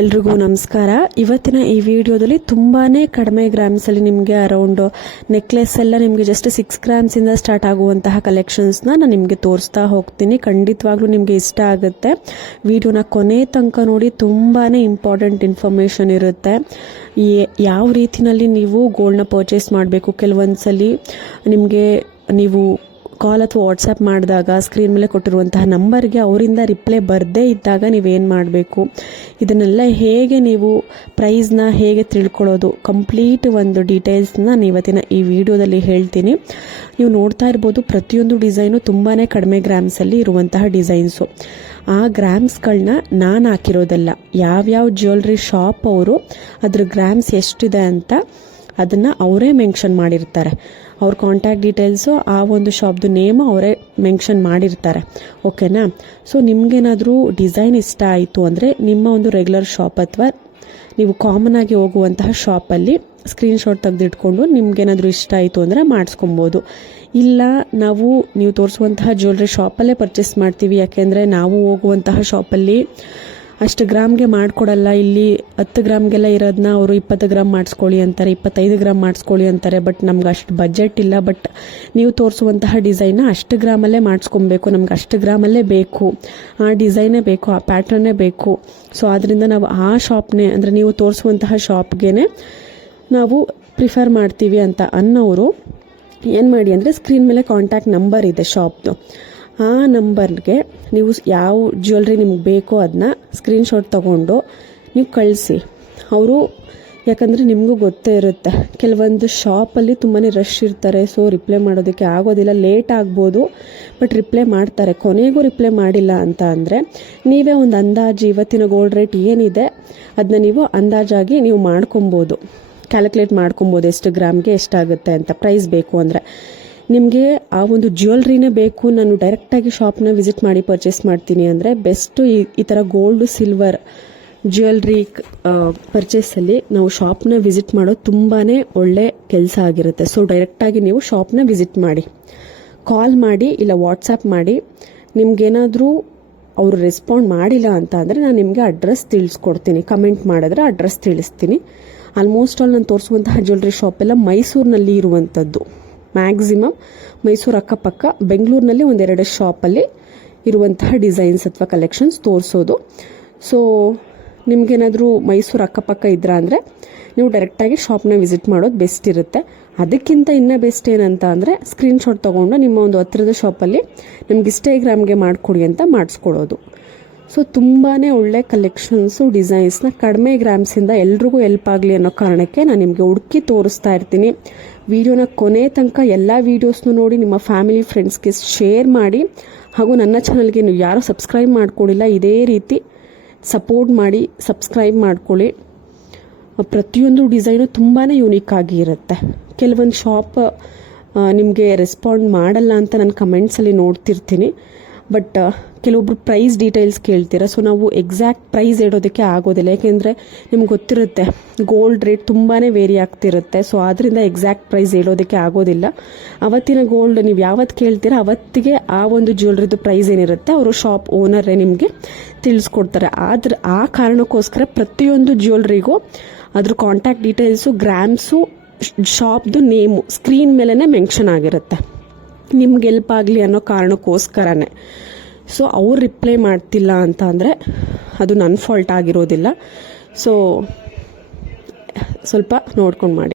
ಎಲ್ರಿಗೂ ನಮಸ್ಕಾರ. ಇವತ್ತಿನ ಈ ವಿಡಿಯೋದಲ್ಲಿ ತುಂಬಾ ಕಡಿಮೆ ಗ್ರಾಮ್ಸಲ್ಲಿ ನಿಮಗೆ ಅರೌಂಡ್ ನೆಕ್ಲೆಸ್ ಎಲ್ಲ ನಿಮಗೆ ಜಸ್ಟ್ 6 ಗ್ರಾಮ್ಸಿಂದ ಸ್ಟಾರ್ಟ್ ಆಗುವಂತಹ ಕಲೆಕ್ಷನ್ಸ್ನ ನಾನು ನಿಮಗೆ ತೋರಿಸ್ತಾ ಹೋಗ್ತೀನಿ. ಖಂಡಿತವಾಗ್ಲೂ ನಿಮಗೆ ಇಷ್ಟ ಆಗುತ್ತೆ. ವಿಡಿಯೋನ ಕೊನೆ ತನಕ ನೋಡಿ. ತುಂಬಾ ಇಂಪಾರ್ಟೆಂಟ್ ಇನ್ಫಾರ್ಮೇಷನ್ ಇರುತ್ತೆ. ಯಾವ ರೀತಿಯಲ್ಲಿ ನೀವು ಗೋಲ್ಡ್ನ ಪರ್ಚೇಸ್ ಮಾಡಬೇಕು, ಕೆಲವೊಂದ್ಸಲಿ ನಿಮಗೆ ನೀವು ಕಾಲ್ ಅಥವಾ ವಾಟ್ಸಪ್ ಮಾಡಿದಾಗ ಸ್ಕ್ರೀನ್ ಮೇಲೆ ಕೊಟ್ಟಿರುವಂತಹ ನಂಬರ್ಗೆ ಅವರಿಂದ ರಿಪ್ಲೈ ಬರದೇ ಇದ್ದಾಗ ನೀವೇನು ಮಾಡಬೇಕು, ಇದನ್ನೆಲ್ಲ ಹೇಗೆ ನೀವು ಪ್ರೈಸ್ನ ಹೇಗೆ ತಿಳ್ಕೊಳ್ಳೋದು, ಕಂಪ್ಲೀಟ್ ಒಂದು ಡೀಟೇಲ್ಸ್ನ ನಾನು ಇವತ್ತಿನ ಈ ವಿಡಿಯೋದಲ್ಲಿ ಹೇಳ್ತೀನಿ. ನೀವು ನೋಡ್ತಾ ಇರ್ಬೋದು, ಪ್ರತಿಯೊಂದು ಡಿಸೈನು ತುಂಬಾ ಕಡಿಮೆ ಗ್ರಾಮ್ಸಲ್ಲಿ ಇರುವಂತಹ ಡಿಸೈನ್ಸು. ಆ ಗ್ರಾಮ್ಸ್ಗಳನ್ನ ನಾನು ಹಾಕಿರೋದಲ್ಲ, ಯಾವ್ಯಾವ ಜ್ಯುವೆಲ್ರಿ ಶಾಪ್ ಅವರು ಅದ್ರ ಗ್ರಾಮ್ಸ್ ಎಷ್ಟಿದೆ ಅಂತ ಅದನ್ನು ಅವರೇ ಮೆನ್ಷನ್ ಮಾಡಿರ್ತಾರೆ. ಅವ್ರ ಕಾಂಟ್ಯಾಕ್ಟ್ ಡೀಟೇಲ್ಸು, ಆ ಒಂದು ಶಾಪ್ದು ನೇಮು ಅವರೇ ಮೆನ್ಷನ್ ಮಾಡಿರ್ತಾರೆ. ಓಕೆನಾ? ಸೊ ನಿಮಗೇನಾದರೂ ಡಿಸೈನ್ ಇಷ್ಟ ಆಯಿತು ಅಂದರೆ ನಿಮ್ಮ ಒಂದು ರೆಗ್ಯುಲರ್ ಶಾಪ್ ಅಥವಾ ನೀವು ಕಾಮನ್ ಆಗಿ ಹೋಗುವಂತಹ ಶಾಪಲ್ಲಿ ಸ್ಕ್ರೀನ್ಶಾಟ್ ತೆಗೆದಿಟ್ಕೊಂಡು ನಿಮ್ಗೇನಾದರೂ ಇಷ್ಟ ಆಯಿತು ಅಂದರೆ ಮಾಡಿಸ್ಕೊಬೋದು. ಇಲ್ಲ ನೀವು ತೋರಿಸುವಂತಹ ಜ್ಯುವೆಲ್ರಿ ಶಾಪಲ್ಲೇ ಪರ್ಚೇಸ್ ಮಾಡ್ತೀವಿ, ಯಾಕೆಂದರೆ ನಾವು ಹೋಗುವಂತಹ ಶಾಪಲ್ಲಿ ಅಷ್ಟು ಗ್ರಾಮ್ಗೆ ಮಾಡಿಕೊಡಲ್ಲ. ಇಲ್ಲಿ 10 ಗ್ರಾಮ್ಗೆಲ್ಲ ಇರೋದನ್ನ ಅವರು 20 ಗ್ರಾಮ್ ಮಾಡಿಸ್ಕೊಳ್ಳಿ ಅಂತಾರೆ, 25 ಗ್ರಾಮ್ ಮಾಡಿಸ್ಕೊಳ್ಳಿ ಅಂತಾರೆ. ಬಟ್ ನಮ್ಗೆ ಅಷ್ಟು ಬಜೆಟ್ ಇಲ್ಲ. ಬಟ್ ನೀವು ತೋರಿಸುವಂತಹ ಡಿಸೈನ್ನ ಅಷ್ಟು ಗ್ರಾಮಲ್ಲೇ ಮಾಡಿಸ್ಕೊಬೇಕು, ನಮ್ಗೆ ಅಷ್ಟು ಗ್ರಾಮಲ್ಲೇ ಬೇಕು, ಆ ಡಿಸೈನೇ ಬೇಕು, ಆ ಪ್ಯಾಟ್ರನ್ನೇ ಬೇಕು. ಸೊ ಆದ್ದರಿಂದ ನಾವು ಆ ಶಾಪ್ನೇ, ಅಂದರೆ ನೀವು ತೋರಿಸುವಂತಹ ಶಾಪ್ಗೆ ನಾವು ಪ್ರಿಫರ್ ಮಾಡ್ತೀವಿ ಅಂತ ಅನ್ನೋರು ಏನು ಮಾಡಿ ಅಂದರೆ, ಸ್ಕ್ರೀನ್ ಮೇಲೆ ಕಾಂಟ್ಯಾಕ್ಟ್ ನಂಬರ್ ಇದೆ ಶಾಪ್ದು, ಆ ನಂಬರ್ಗೆ ನೀವು ಯಾವ ಜ್ಯುವೆಲ್ರಿ ನಿಮ್ಗೆ ಬೇಕೋ ಅದನ್ನ ಸ್ಕ್ರೀನ್ಶಾಟ್ ತೊಗೊಂಡು ನೀವು ಕಳಿಸಿ. ಅವರು, ಯಾಕಂದರೆ ನಿಮಗೂ ಗೊತ್ತೇ ಇರುತ್ತೆ, ಕೆಲವೊಂದು ಶಾಪಲ್ಲಿ ತುಂಬಾ ರಶ್ ಇರ್ತಾರೆ. ಸೊ ರಿಪ್ಲೈ ಮಾಡೋದಕ್ಕೆ ಆಗೋದಿಲ್ಲ, ಲೇಟ್ ಆಗ್ಬೋದು, ಬಟ್ ರಿಪ್ಲೈ ಮಾಡ್ತಾರೆ. ಕೊನೆಗೂ ರಿಪ್ಲೈ ಮಾಡಿಲ್ಲ ಅಂತ ಅಂದರೆ ನೀವೇ ಒಂದು ಅಂದಾಜು ಇವತ್ತಿನ ಗೋಲ್ಡ್ ರೇಟ್ ಏನಿದೆ ಅದನ್ನ ನೀವು ಅಂದಾಜಾಗಿ ನೀವು ಮಾಡ್ಕೊಬೋದು, ಕ್ಯಾಲ್ಕುಲೇಟ್ ಮಾಡ್ಕೊಬೋದು ಎಷ್ಟು ಗ್ರಾಮ್ಗೆ ಎಷ್ಟಾಗುತ್ತೆ ಅಂತ. ಪ್ರೈಸ್ ಬೇಕು ಅಂದರೆ ನಿಮಗೆ ಆ ಒಂದು ಜ್ಯುವೆಲ್ರಿನೇ ಬೇಕು, ನಾನು ಡೈರೆಕ್ಟಾಗಿ ಶಾಪ್ನ ವಿಸಿಟ್ ಮಾಡಿ ಪರ್ಚೇಸ್ ಮಾಡ್ತೀನಿ ಅಂದರೆ ಬೆಸ್ಟು ಈ ಥರ ಗೋಲ್ಡು ಸಿಲ್ವರ್ ಜ್ಯುವೆಲ್ರಿ ಪರ್ಚೇಸಲ್ಲಿ ನಾವು ಶಾಪ್ನ ವಿಸಿಟ್ ಮಾಡೋದು ತುಂಬಾ ಒಳ್ಳೆ ಕೆಲಸ ಆಗಿರುತ್ತೆ. ಸೊ ಡೈರೆಕ್ಟಾಗಿ ನೀವು ಶಾಪ್ನ ವಿಸಿಟ್ ಮಾಡಿ, ಕಾಲ್ ಮಾಡಿ ಇಲ್ಲ ವಾಟ್ಸಪ್ ಮಾಡಿ. ನಿಮ್ಗೇನಾದರೂ ಅವರು ರೆಸ್ಪಾಂಡ್ ಮಾಡಿಲ್ಲ ಅಂತ ಅಂದರೆ ನಾನು ನಿಮಗೆ ಅಡ್ರೆಸ್ ತಿಳಿಸ್ಕೊಡ್ತೀನಿ, ಕಮೆಂಟ್ ಮಾಡಿದ್ರೆ ಅಡ್ರೆಸ್ ತಿಳಿಸ್ತೀನಿ. ಆಲ್ಮೋಸ್ಟ್ ಆಲ್ ನಾನು ತೋರಿಸುವಂತಹ ಜ್ಯುವೆಲ್ರಿ ಶಾಪೆಲ್ಲ ಮೈಸೂರಿನಲ್ಲಿ ಇರುವಂಥದ್ದು, ಮ್ಯಾಕ್ಸಿಮಮ್ ಮೈಸೂರು ಅಕ್ಕಪಕ್ಕ. ಬೆಂಗಳೂರಿನಲ್ಲಿ 1-2 ಶಾಪಲ್ಲಿ ಇರುವಂತಹ ಡಿಸೈನ್ಸ್ ಅಥವಾ ಕಲೆಕ್ಷನ್ಸ್ ತೋರಿಸೋದು. ಸೊ ನಿಮಗೇನಾದರೂ ಮೈಸೂರು ಅಕ್ಕಪಕ್ಕ ಇದ್ರ ಅಂದರೆ ನೀವು ಡೈರೆಕ್ಟಾಗಿ ಶಾಪ್ನ ವಿಸಿಟ್ ಮಾಡೋದು ಬೆಸ್ಟ್ ಇರುತ್ತೆ. ಅದಕ್ಕಿಂತ ಇನ್ನೂ ಬೆಸ್ಟ್ ಏನಂತ ಅಂದರೆ ಸ್ಕ್ರೀನ್ಶಾಟ್ ತೊಗೊಂಡು ನಿಮ್ಮ ಒಂದು ಹತ್ತಿರದ ಶಾಪಲ್ಲಿ ನಮ್ಗೆ ಇಷ್ಟೇ ಗ್ರಾಮ್ಗೆ ಮಾಡಿಕೊಡಿ ಅಂತ ಮಾಡಿಸ್ಕೊಡೋದು. ಸೊ ತುಂಬಾ ಒಳ್ಳೆ ಕಲೆಕ್ಷನ್ಸು, ಡಿಸೈನ್ಸ್ನ ಕಡಿಮೆ ಗ್ರಾಮ್ಸಿಂದ ಎಲ್ರಿಗೂ ಹೆಲ್ಪ್ ಆಗಲಿ ಅನ್ನೋ ಕಾರಣಕ್ಕೆ ನಾನು ನಿಮಗೆ ಹುಡುಕಿ ತೋರಿಸ್ತಾ ಇರ್ತೀನಿ. ವಿಡಿಯೋನ ಕೊನೆ ತನಕ ಎಲ್ಲ ವೀಡಿಯೋಸ್ನು ನೋಡಿ ನಿಮ್ಮ ಫ್ಯಾಮಿಲಿ ಫ್ರೆಂಡ್ಸ್ಗೆ ಶೇರ್ ಮಾಡಿ. ಹಾಗೂ ನನ್ನ ಚಾನಲ್ಗೆ ನೀವು ಯಾರು ಸಬ್ಸ್ಕ್ರೈಬ್ ಮಾಡ್ಕೊಳ್ಳಿಲ್ಲ, ಇದೇ ರೀತಿ ಸಪೋರ್ಟ್ ಮಾಡಿ ಸಬ್ಸ್ಕ್ರೈಬ್ ಮಾಡ್ಕೊಳ್ಳಿ. ಪ್ರತಿಯೊಂದು ಡಿಸೈನು ತುಂಬಾ ಯೂನಿಕ್ ಆಗಿ ಇರುತ್ತೆ. ಕೆಲವೊಂದು ಶಾಪ್ ನಿಮಗೆ ರೆಸ್ಪಾಂಡ್ ಮಾಡಲ್ಲ ಅಂತ ನಾನು ಕಮೆಂಟ್ಸಲ್ಲಿ ನೋಡ್ತಿರ್ತೀನಿ. ಬಟ್ ಕೆಲವೊಬ್ರು ಪ್ರೈಸ್ ಡೀಟೇಲ್ಸ್ ಕೇಳ್ತೀರಾ. ಸೊ ನಾವು ಎಕ್ಸಾಕ್ಟ್ ಪ್ರೈಸ್ ಹೇಳೋದಕ್ಕೆ ಆಗೋದಿಲ್ಲ, ಯಾಕೆಂದರೆ ನಿಮ್ಗೆ ಗೊತ್ತಿರುತ್ತೆ ಗೋಲ್ಡ್ ರೇಟ್ ತುಂಬಾ ವೇರಿ ಆಗ್ತಿರುತ್ತೆ. ಸೊ ಆದ್ದರಿಂದ ಎಕ್ಸಾಕ್ಟ್ ಪ್ರೈಸ್ ಹೇಳೋದಕ್ಕೆ ಆಗೋದಿಲ್ಲ. ಅವತ್ತಿನ ಗೋಲ್ಡ್ ನೀವು ಯಾವತ್ತು ಕೇಳ್ತೀರಾ ಅವತ್ತಿಗೆ ಆ ಒಂದು ಜ್ಯುವೆಲ್ರಿದು ಪ್ರೈಸ್ ಏನಿರುತ್ತೆ ಅವರು ಶಾಪ್ ಓನರೇ ನಿಮಗೆ ತಿಳಿಸ್ಕೊಡ್ತಾರೆ. ಆದ್ರೆ ಆ ಕಾರಣಕ್ಕೋಸ್ಕರ ಪ್ರತಿಯೊಂದು ಜ್ಯುವೆಲ್ರಿಗೂ ಅದ್ರ ಕಾಂಟ್ಯಾಕ್ಟ್ ಡೀಟೇಲ್ಸು, ಗ್ರಾಮ್ಸು, ಶಾಪ್ದು ನೇಮು ಸ್ಕ್ರೀನ್ ಮೇಲೇ ಮೆನ್ಷನ್ ಆಗಿರುತ್ತೆ, ನಿಮ್ಗೆ ಹೆಲ್ಪ್ ಆಗಲಿ ಅನ್ನೋ ಕಾರಣಕ್ಕೋಸ್ಕರನೇ. ಸೊ ಅವ್ರು ರಿಪ್ಲೈ ಮಾಡ್ತಿಲ್ಲ ಅಂತ ಅಂದರೆ ಅದು ನನ್ನ ಫಾಲ್ಟ್ ಆಗಿರೋದಿಲ್ಲ. ಸೊ ಸ್ವಲ್ಪ ನೋಡ್ಕೊಂಡು ಮಾಡಿ.